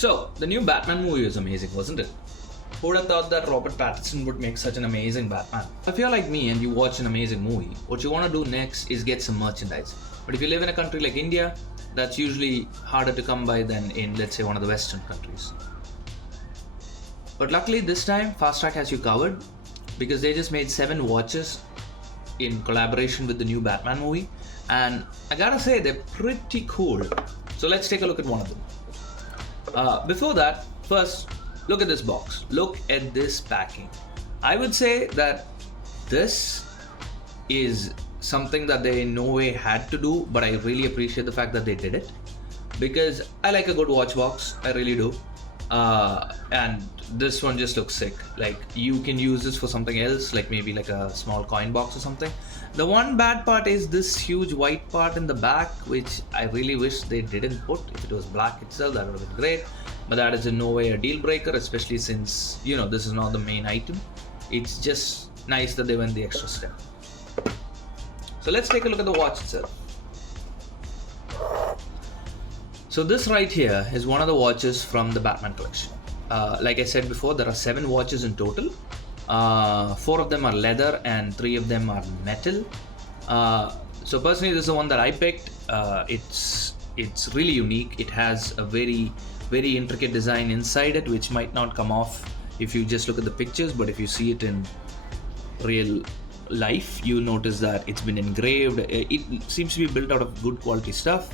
So, the new Batman movie was amazing, wasn't it? Who would have thought that Robert Pattinson would make such an amazing Batman? If you're like me and you watch an amazing movie, what you want to do next is get some merchandise. But if you live in a country like India, that's usually harder to come by than in, let's say, one of the Western countries. But luckily, this time, Fast Track has you covered because they just made 7 watches in collaboration with the new Batman movie. And I gotta say, they're pretty cool. So let's take a look at one of them. Before that, first, look at this box. Look at this packing. I would say that this is something that they in no way had to do, but I really appreciate the fact that they did it because I like a good watch box. I really do. And this one just looks sick. Like you can use this for something else, like maybe like a small coin box or something. The one bad part is this huge white part in the back, which I really wish they didn't put. If it was black itself, that would have been great. But that is in no way a deal breaker, especially since, this is not the main item. It's just nice that they went the extra step. So let's take a look at the watch itself. So this right here is one of the watches from the Batman collection. Like I said before, there are 7 watches in total. 4 of them are leather and 3 of them are metal. So personally, this is the one that I picked. It's really unique. It has a very, very intricate design inside it, which might not come off if you just look at the pictures, but if you see it in real life, you notice that it's been engraved. It seems to be built out of good quality stuff.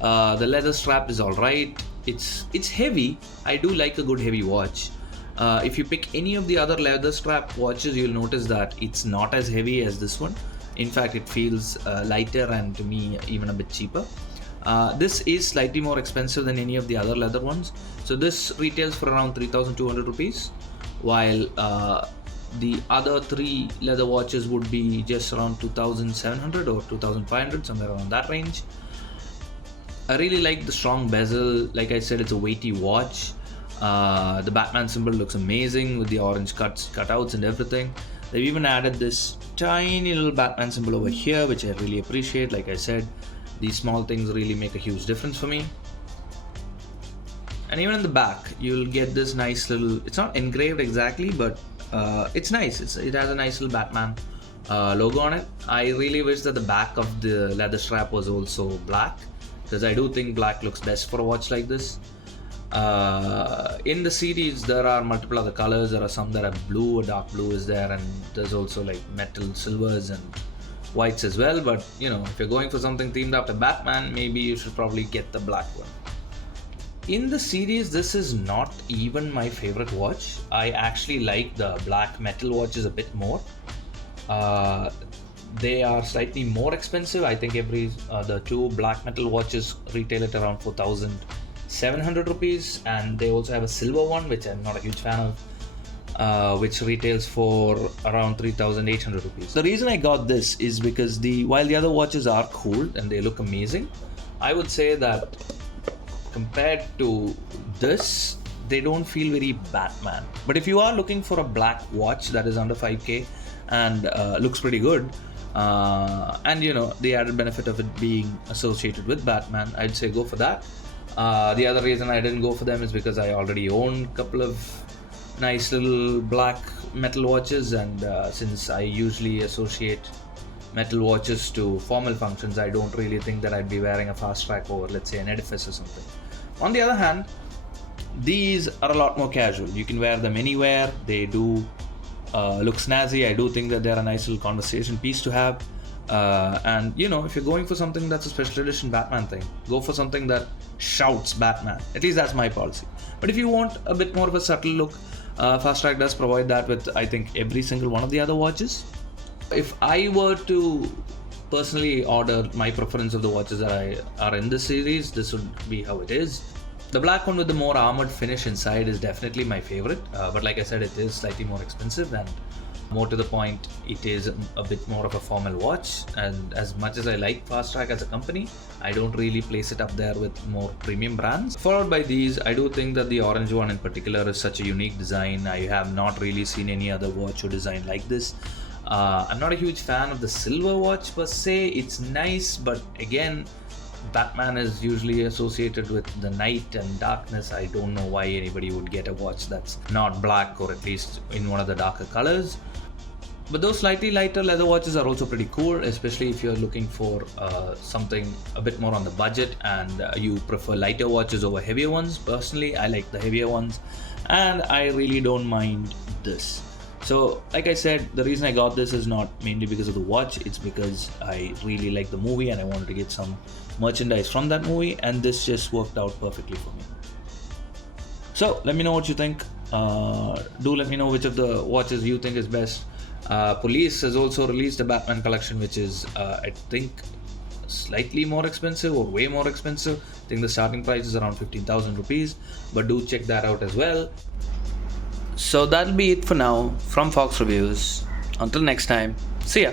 The leather strap is alright. It's heavy. I do like a good heavy watch. If you pick any of the other leather strap watches, you'll notice that it's not as heavy as this one. In fact, it feels lighter and to me even a bit cheaper. This is slightly more expensive than any of the other leather ones. So this retails for around 3,200 rupees, while the other 3 leather watches would be just around 2,700 or 2,500, somewhere around that range. I really like the strong bezel. Like I said, it's a weighty watch. The Batman symbol looks amazing with the orange cutouts and everything. They've even added this tiny little Batman symbol over here, which I really appreciate. Like I said, these small things really make a huge difference for me. And even in the back, you'll get this nice little, it's not engraved exactly, but it's nice. It has a nice little Batman logo on it. I really wish that the back of the leather strap was also black, because I do think black looks best for a watch like this. In the series, there are multiple other colors. There are some that are blue, a dark blue is there, and there's also like metal silvers and whites as well. But if you're going for something themed after Batman, maybe you should probably get the black one. In the series, this is not even my favorite watch. I actually like the black metal watches a bit more. They are slightly more expensive. I think the 2 black metal watches retail at around 4,700 rupees, and they also have a silver one, which I'm not a huge fan of, which retails for around 3,800 rupees. The reason I got this is because while the other watches are cool and they look amazing, I would say that compared to this, they don't feel very Batman. But if you are looking for a black watch that is under 5k and looks pretty good, and the added benefit of it being associated with Batman, I'd say go for that. The other reason I didn't go for them is because I already own a couple of nice little black metal watches, and since I usually associate metal watches to formal functions, I don't really think that I'd be wearing a Fast Track over, let's say, an Edifice or something. On the other hand, these are a lot more casual. You can wear them anywhere. They do look snazzy. I do think that they're a nice little conversation piece to have. And if you're going for something that's a special edition Batman thing, go for something that shouts Batman. At least that's my policy. But if you want a bit more of a subtle look, Fast Track does provide that with, I think, every single one of the other watches. If I were to personally order my preference of the watches that are in this series, this would be how it is. The black one with the more armored finish inside is definitely my favorite, but like I said, it is slightly more expensive, and more to the point, it is a bit more of a formal watch. And as much as I like Fast Track as a company, I don't really place it up there with more premium brands. Followed by these, I do think that the orange one in particular is such a unique design. I have not really seen any other watch or design like this. I'm not a huge fan of the silver watch per se. It's nice, but again, Batman is usually associated with the night and darkness. I don't know why anybody would get a watch that's not black, or at least in one of the darker colors. But those slightly lighter leather watches are also pretty cool, especially if you're looking for something a bit more on the budget and you prefer lighter watches over heavier ones. Personally, I like the heavier ones, and I really don't mind this. So, like I said, the reason I got this is not mainly because of the watch, it's because I really like the movie and I wanted to get some merchandise from that movie, and this just worked out perfectly for me. So, let me know what you think. Do let me know which of the watches you think is best. Police has also released a Batman collection, which is, I think, slightly more expensive or way more expensive. I think the starting price is around 15,000 rupees, but do check that out as well. So that'll be it for now from Fox Reviews. Until next time, see ya.